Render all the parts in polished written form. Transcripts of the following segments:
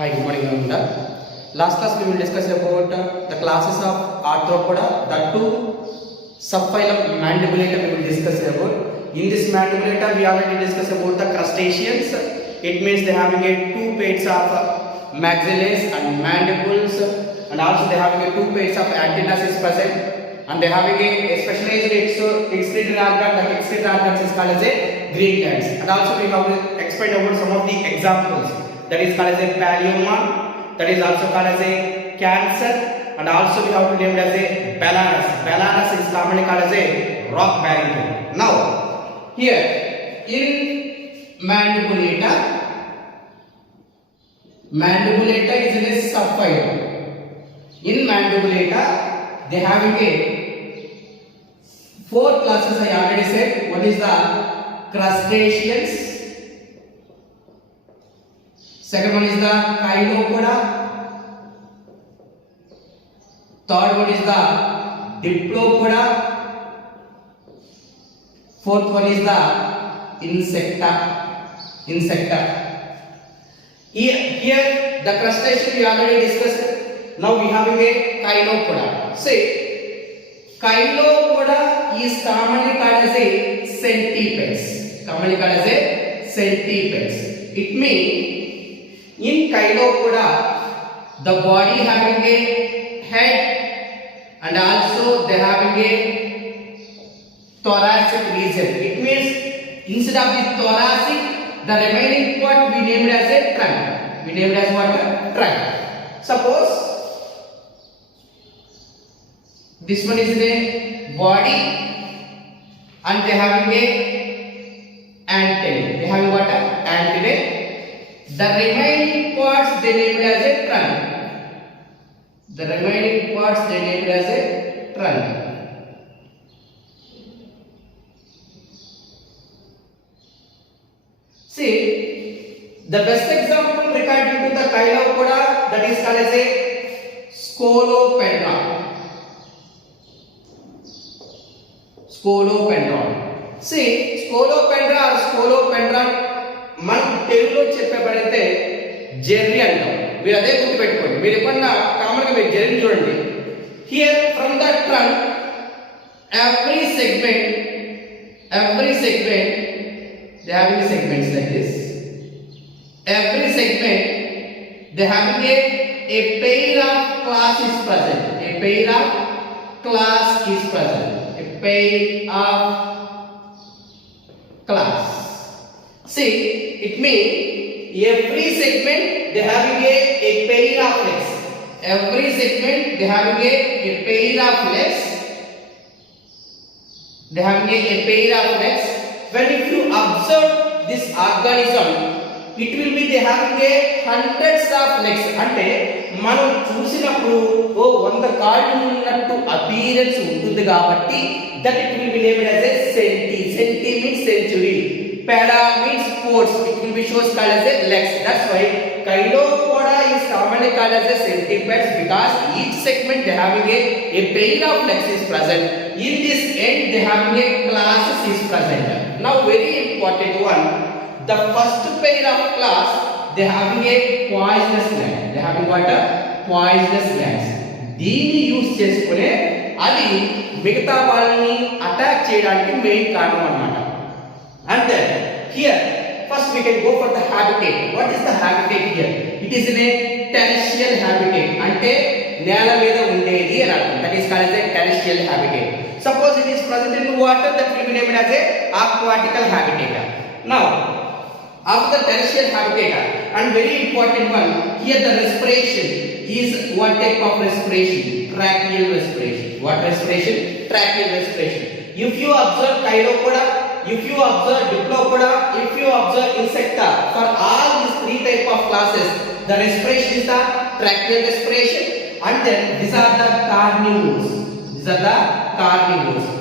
Hi, good morning, everyone. Last class we will discuss about the classes of arthropoda. The two subphylum Mandibulata we will discuss about. In this Mandibulata we already discussed about the crustaceans. It means they having a two pairs of maxillae and mandibles, and also they having a two pairs of antennas is present, and they having a specialized excretory organ. The excretory organs is called as a green glands. And also we have to explain about some of the examples. That is called as a paleoma, that is also called as a cancer, and also we have to name it as a balanus. Balanus is commonly called as a rock barrington. Now, here in Mandibulata is a subphylum. In Mandibulata, they having a four classes I already said. One is the crustaceans. Second one is the chilopoda. Third one is the diplopoda. Fourth one is the insecta. Here the crustacean we already discussed. Now we having a chilopoda. Say chilopoda is commonly called as a centipeds. It means in chilopoda, the body having a head and also they having a thoracic region. It means instead of the thoracic, the remaining part we named as a trunk. We named as what? Trunk. Suppose this one is the body and they having a antennae. They having what? Antennae. The remaining parts they named as a trunk. See, the best example regarding to the chilopoda, that is called as a scolopendron. See, scolopendron మనం తెలుగులో చెప్పబడితే Jerry అంటాం. మీరు అదే గుర్తుపెట్టుకోండి. మీరు ఎప్పుడన్నా కామన్గా మీరు జెర్రీని చూడండి. Here from the trunk every segment they having segments like this. Every segment they having a pair of class is present. A pair of class. See, it means every segment they having a pair of legs. When if you observe this organism, it will be they having a hundreds of legs. అంటే మనం చూసినప్పుడు 100 కాళ్ళు ఉన్నట్టు appearance ఉంటుంది కాబట్టి that it will be named as a centi means century. Peda means sports. It will be shows called as a legs. That's why chilopoda is commonly called as a centipeds, because each segment they having a pair of legs is present. In this end they having a classes is present. Now very important one, the first pair of class they having a poisonous gland. They having what? Poisonous glands. దీన్ని use చేసుకునే అది మిగతా వాళ్ళని attack చేయడానికి main కారణం అన్నమాట. And then here first we can go for the habitat. What is the habitat here? It is in a terrestrial habitat. అంటే నేల మీద ఉండేది అని అర్థం. That is called as a terrestrial habitat. Suppose it is present in water, that will be named as a aquatical habitat. Now after the terrestrial habitat, and very important one, here the respiration is what type of respiration? Tracheal respiration. What respiration? Tracheal respiration. If you observe chilopoda, if you observe diplopoda, if you observe insecta, for all these three type of classes, the respiration is the tracheal respiration, and then these are the carnivores.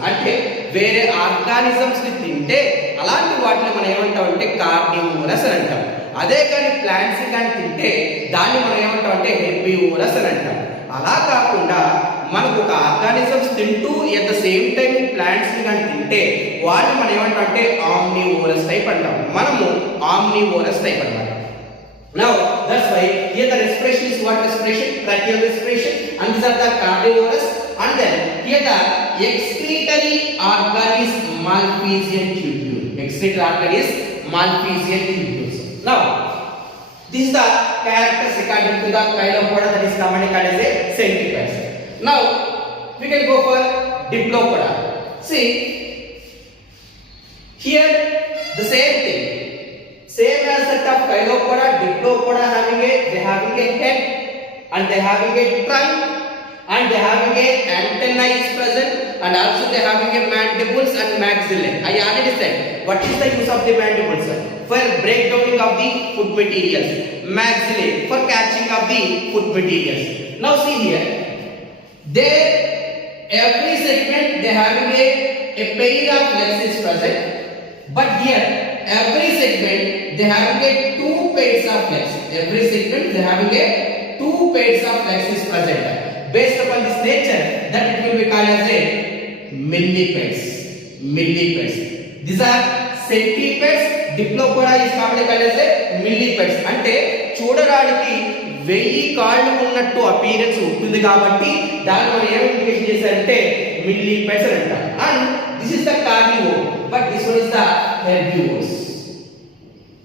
అంటే వేరే organisms ని తింటే అలాంటి వాటిని మనం ఏమంటాం అంటే carnivorous అని అంటాం. అదే కానీ ప్లాంట్స్ కానీ తింటే దాన్ని మనం ఏమంటాం అంటే హెర్బివోరస్ అని అంటాం. అలా కాకుండా మనకు ఒక ఆర్గానిజమ్స్ తింటూ at the same time plants ని కానీ తింటే వాళ్ళు మనం ఏమంటాం అంటే ఆమ్నివోరస్ టైప్ అంటాం. మనము ఆమ్నివోరస్ టైప్ అన్నమాట. Now that's why here the respiration is what respiration? Tracheal respiration, and these are the cardivorous, and then here the excretory organ is Malpighian tubule. Excretory organ is Malpighian tubules. Now this is the characters according to the Chilopoda, that is commonly called as a centipedes. Now we can go for Diplopoda. See here the same thing. Same as that of Chilopoda, Diplopoda they having a head, and they having a trunk, and they having a antenna is present, and also they having a mandibles and maxillae. I already said what is the use of the mandibles? For breakdowning of the food materials, maxillae for catching of the food materials. Now see here, there every segment they having a pair of legs is present, but here every segment they having a two pairs of legs. Every segment they having a two pairs of legs is present. Based upon this nature, that it will be called as a millipedes. Millipedes. These are centipedes. Diplopoda is commonly called as a millipedes. అంటే చూడడానికి 1000 కాళ్ళు ఉన్నట్టు appearance ఉంటుంది కాబట్టి దాన్ని మనం ఏం indication చేశారంటే millipedes అని అంటాం. And this is the carnivore, but this one is the herbivores.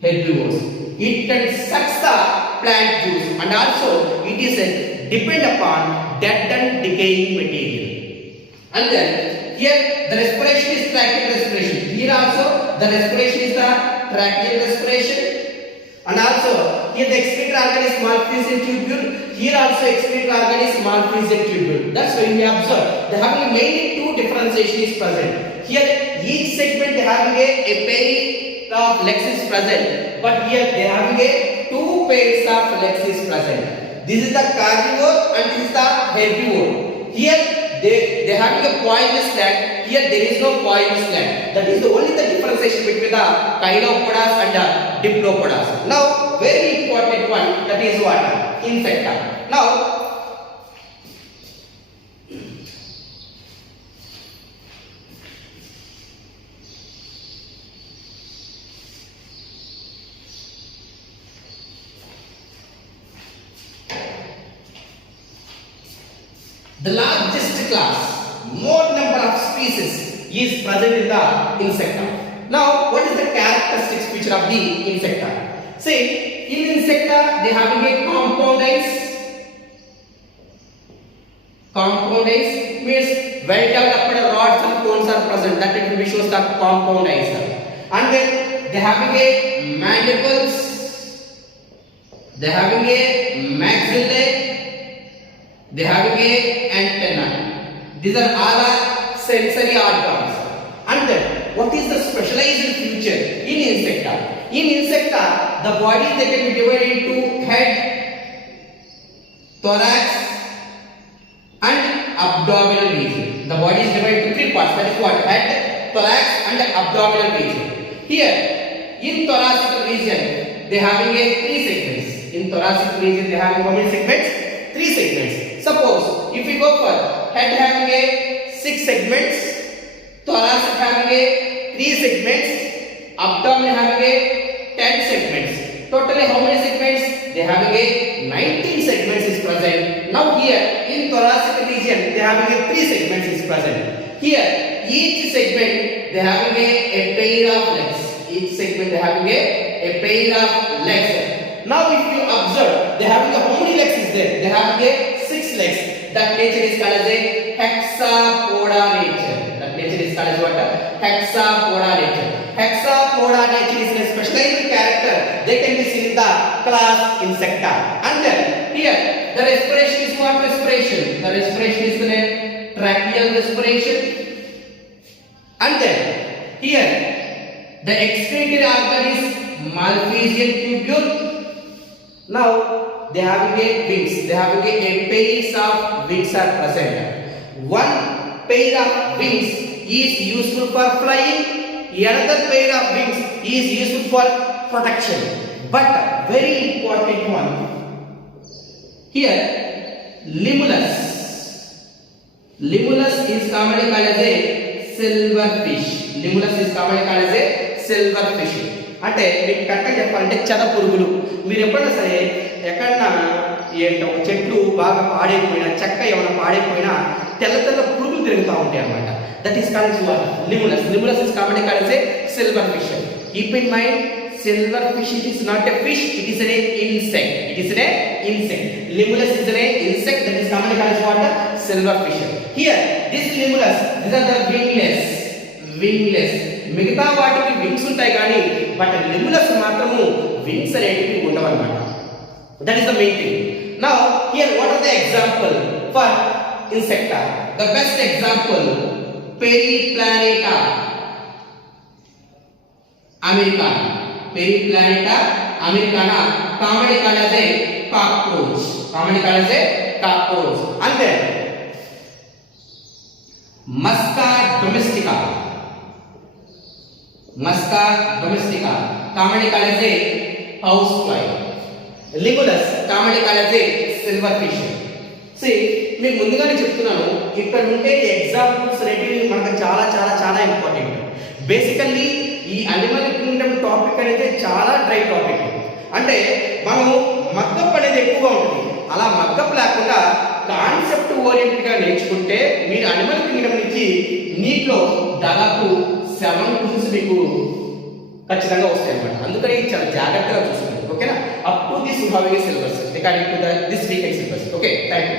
Herbivores. It can suck the plant juice, and also it is depend upon dead and decaying material. And then here the respiration is tracheal respiration. Here also the respiration is the tracheal respiration, and also here the excretory organ is Malpighian tubule. Here also excretory organ is Malpighian tubule. That's why we observe they having mainly two differentiation is present. Here each segment they having a pair of legs is present, but here they having a two pairs of legs is present. This is the carnivore and this is the herbivore. Here they having a poisonous gland. Here there is no poisonous gland. That is the only the differentiation between the Chilopodas and the Diplopodas. Now very important one, that is what? Insecta. Now the largest class, more number of species is present in the insecta. Now, what is the characteristic feature of the insecta? See, in insecta they having a compound eyes. Compound eyes means well developed rods and cones are present. That it will be shows the compound eyes. And then they having a mandibles. They having a maxillae. They having a antenna. These are all sensory organs. And then what is the specialized feature in insecta? In insecta, the body they can be divided into head, thorax, and abdominal region. The body is divided into three parts. That is what? Head, thorax, and abdominal region. Here, in thoracic region, they having a three segments. In thoracic region, they having how many segments? Three segments. Suppose if we go for head having a 6 segments, thoracic having a 3 segments, abdomen having a 10 segments. Totally how many segments? They having a 19 segments is present. Now here in thoracic region they having a 3 segments is present. Here each segment they having a pair of legs. Each segment they having a pair of legs. Now if you observe they having a how many legs is there? They having a 6 legs. That nature is called as a hexapoda nature. That nature is called as what? Hexapoda nature. Hexapoda nature is a specialized character. They can be seen in the class Insecta. And then here the respiration is what respiration? The respiration is the tracheal respiration. And then here the excretory organ is Malpighian tubule. Now they having a wings. They having a pairs of wings are present. One pair of wings is useful for flying. Another pair of wings is useful for protection. But very important one here, limulus. Limulus is commonly called as a silverfish. Limulus is commonly called as a silverfish. అంటే మీకు కరెక్ట్గా చెప్పాలంటే చెద పురుగులు. మీరు ఎప్పుడైనా సరే ఎక్కడన్నా ఏంటో చెట్లు బాగా పాడైపోయినా, చెక్క ఏమైనా పాడైపోయినా తెల్ల తెల్ల పురుగులు తిరుగుతూ ఉంటాయి అన్నమాట. That is called Limulus. Limulus is commonly called as a silver fish. Keep in mind, silver fish it is not a fish, it is an insect. It is an insect. Limulus is an insect that is commonly called as what? Silver fish. Here, this limulus, these are the wingless. Wingless. మిగతా వాటికి wings ఉంటాయి కానీ but లిములస్ మాత్రము wings అనేటివి ఉండవు అన్నమాట. That is the main thing. Now here what are the example for Insecta? The best example Periplaneta americana. Periplaneta americana, commonly called as a cockroach. Commonly called as a cockroach. And then Musca domestica. Musca domestica, commonly called as a housefly. Limulus, commonly called as a silverfish. See, మీకు ముందుగానే చెప్తున్నాను, ఇక్కడ ఉండే examples అనేటివి మనకు చాలా చాలా చాలా ఇంపార్టెంట్. బేసికల్లీ ఈ అనిమల్ కింగ్డమ్ టాపిక్ అనేది చాలా డ్రై టాపిక్. అంటే మనం మగ్గప్ అనేది ఎక్కువగా ఉంటుంది. అలా మగ్గప్ లేకుండా కాన్సెప్ట్ ఓరియంటెడ్గా నేర్చుకుంటే మీరు అనిమల్ కింగ్డమ్ నుంచి నీటిలో దాదాపు 7 క్వశ్చన్స్ మీకు ఖచ్చితంగా వస్తాయి అన్నమాట. అందుకని చాలా జాగ్రత్తగా చూసుకోండి. ఓకేనా? Up to this you have a syllabus according to this weekend syllabus. Okay, thank you.